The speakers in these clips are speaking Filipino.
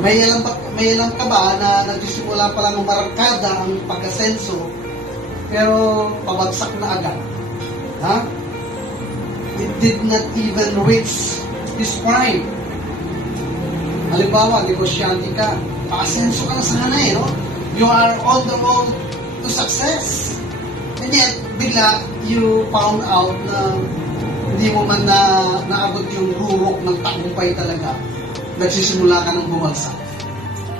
May alam ka ba na nagsisimula pa lang umarangkada ang pag-asenso, pero pabagsak na agad? Ha? It did not even reach his prime. Halimbawa, negosyante ka, pa-asenso ka na sana no? You are on the road to success. And yet, bigla, you found out na hindi mo man naabot yung rurok ng tagumpay talaga. Nagsisimula ka ng bumagsak.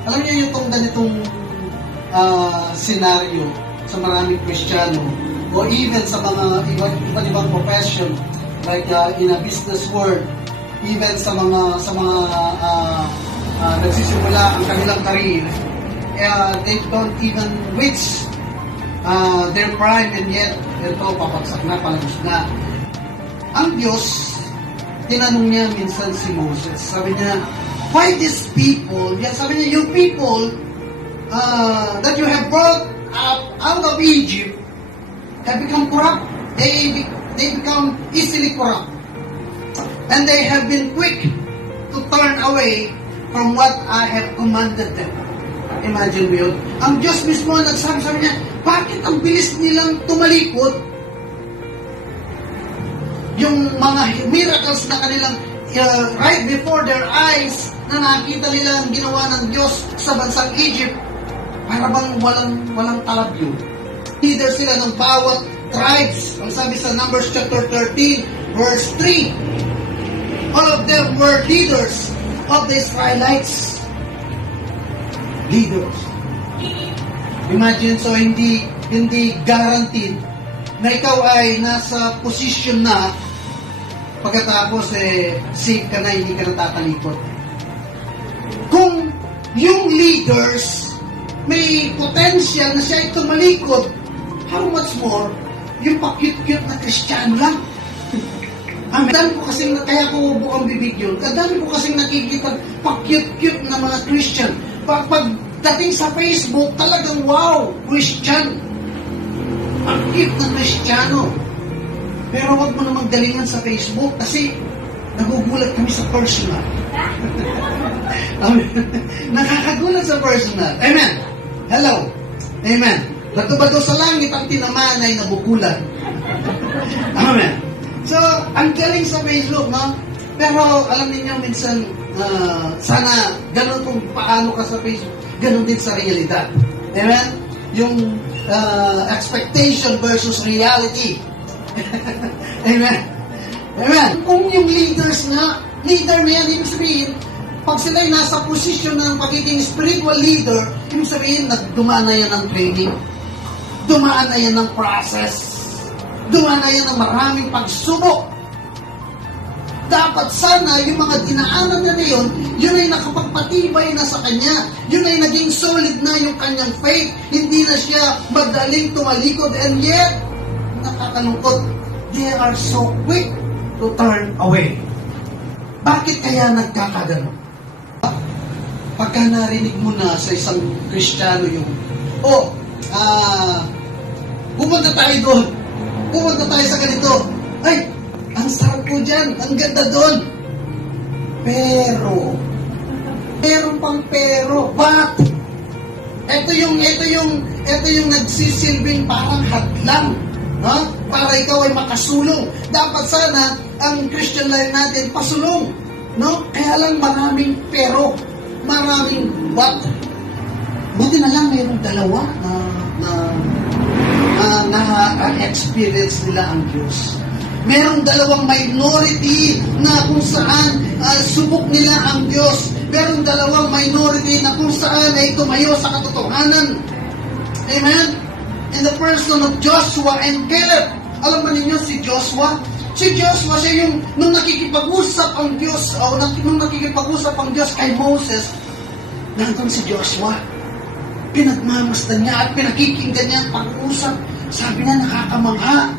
Alam niyo yung ganitong senaryo sa maraming Kristiyano o even sa mga iba't ibang profession like in a business world, even sa mga nagsisimula ang kanilang career, they don't even reach their prime, and yet ito papagsak na, palagos na. Ang Diyos, tinanong niya minsan si Moses, sabi niya, why these people, sabi niya, you people that you have brought up out of Egypt have become corrupt. They become easily corrupt. And they have been quick to turn away from what I have commanded them. Imagine mo yun. Ang Diyos mismo nagsabi niya, bakit ang bilis nilang tumalikod? Yung mga miracles na kanilang right before their eyes na nakita nila ang ginawa ng Diyos sa bansang Egypt, para bang walang talab yun. Leader sila ng bawat tribes. Ang sabi sa Numbers chapter 13, verse 3, all of them were leaders of the Israelites. Leaders. Imagine, so hindi guaranteed na ikaw ay nasa position na pagkatapos safe ka na, hindi ka natatalikod. Kung yung leaders may potential na siya ay tumalikod, how much more yung pa-cute-cute na Kristiyano lang. Ang dami ko kasing, kaya ko bukang bibig yun, ang dami ko kasing nakikita pa-cute-cute na mga Christian. Pagdating sa Facebook, talagang wow, Christian. Ang cute na Kristiyano. Pero wag mo na magdalingan sa Facebook kasi nagugulat kami sa personal. Nakakagulat sa personal. Amen. Hello. Amen. Bato-bato sa langit ang tinamaan ay nabukulan. Amen. So, ang galing sa Facebook, no? Pero alam niyo minsan, sana ganun kung paano ka sa Facebook, ganun din sa realidad. Amen? Yung expectation versus reality. Amen. Amen. Kung yung leader na yan, ibig sabihin, pag sila'y nasa posisyon ng pagiging spiritual leader, ibig sabihin, dumaan na yan ng training, dumaan na yan ng process, dumaan na yan ng maraming pagsubok. Dapat sana, yung mga dinaanan na yun ay nakapagpatibay na sa kanya. Yun ay naging solid na yung kanyang faith. Hindi na siya madaling tumalikod, and yet, nakakalungkot, they are so quick to turn away. Bakit kaya nagkakagano? Pagka narinig mo na sa isang Kristiyano yung, pumunta tayo doon, pumunta tayo sa ganito, ay, ang sarap ko dyan, ang ganda doon. Pero, meron pang pero, but, ito yung nagsisilbing parang hadlang, no? Para ikaw ay makasulong. Dapat sana ang Christian life natin pasulong, no? Kaya lang maraming pero, maraming but. Buti na lang mayroong dalawa na experience nila ang Diyos. Merong dalawang minority na kung saan subok nila ang Diyos. Merong dalawang minority na kung saan ay tumayo sa katotohanan. Amen? In the person of Joshua and Caleb. Alam ba ninyo si Joshua? Si Joshua, siya yung nung nakikipag-usap ang Diyos, nung nakikipag-usap ang Diyos kay Moses, nandun si Joshua. Pinagmamasdan niya at pinakikinggan niya ang pag-usap. Sabi niya, nakakamangha.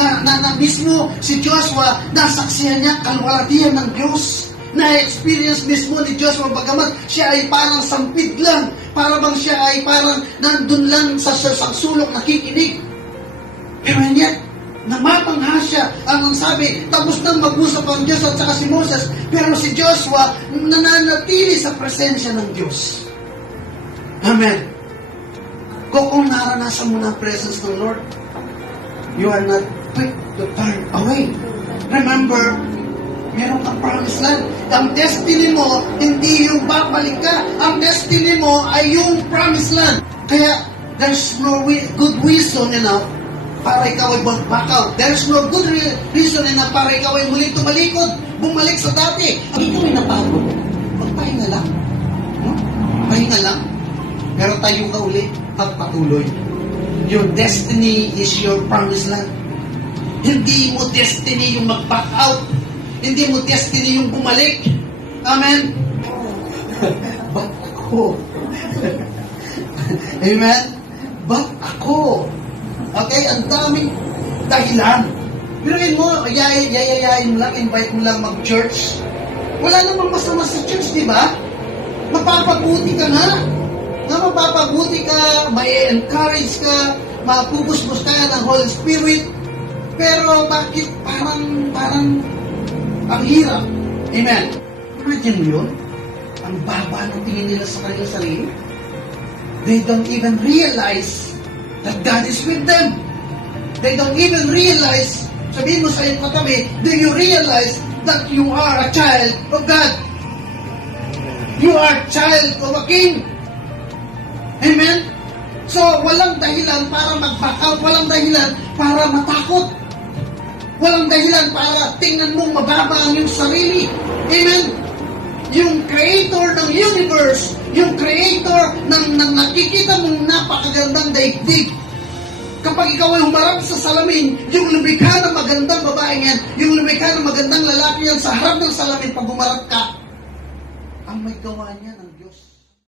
Na mismo si Joshua, nasaksihan niya kalwalatian ng Diyos. Na-experience mismo ni Joshua, bagamat siya ay parang sampid lang, para bang siya ay parang nandun lang sa sulok nakikinig. Pero yet, Namamangha siya. Ang sabi, tapos nang mag-usap ang Diyos at saka si Moses, pero si Joshua nananatili sa presensya ng Diyos. Amen. Kung naranasan mo na ang presence ng Lord, you are not quick to turn away. Remember, meron kang promised land. Ang destiny mo, hindi yung babalik ka. Ang destiny mo ay yung promised land. Kaya, there's no good reason enough para ikaw ay back out. There's no good reason enough para ikaw ay muling tumalikod, bumalik sa dati. Ang ikaw ay napagod, magpahinga lang. Pahinga lang. Pero tayo ka uli at patuloy. Your destiny is your promised land. Hindi mo destiny yung mag-back out. Hindi mo destiny yung bumalik. Amen? Ba't ako? Amen? Ba't ako? Okay, ang daming dahilan. Piruin mo, yayayain mo lang, invite mo lang mag-church. Wala namang masama sa church, di ba? Mapapabuti ka nga. Mapapabuti ka, may encourage ka, mapupusbus ka ng Holy Spirit. Pero bakit parang ang hirap? Amen. Imagine mo yun? Ang baba ng tingin nila sa kanilang sarili. They don't even realize that God is with them. They don't even realize, sabihin mo sa iyong katabi, do you realize that you are a child of God? You are a child of a king. Amen? So, walang dahilan para mag-back out. Walang dahilan para matakot. Walang dahilan para tingnan mong mababa ang iyong sarili. Amen? Yung creator ng universe, yung creator ng nakikita mong napakagandang daigdig. Kapag ikaw ay humarap sa salamin, yung lumikha ng magandang babae yan, yung lumikha ng magandang lalaki yan, sa harap ng salamin, pag humarap ka, ang may gawa niya ng Diyos.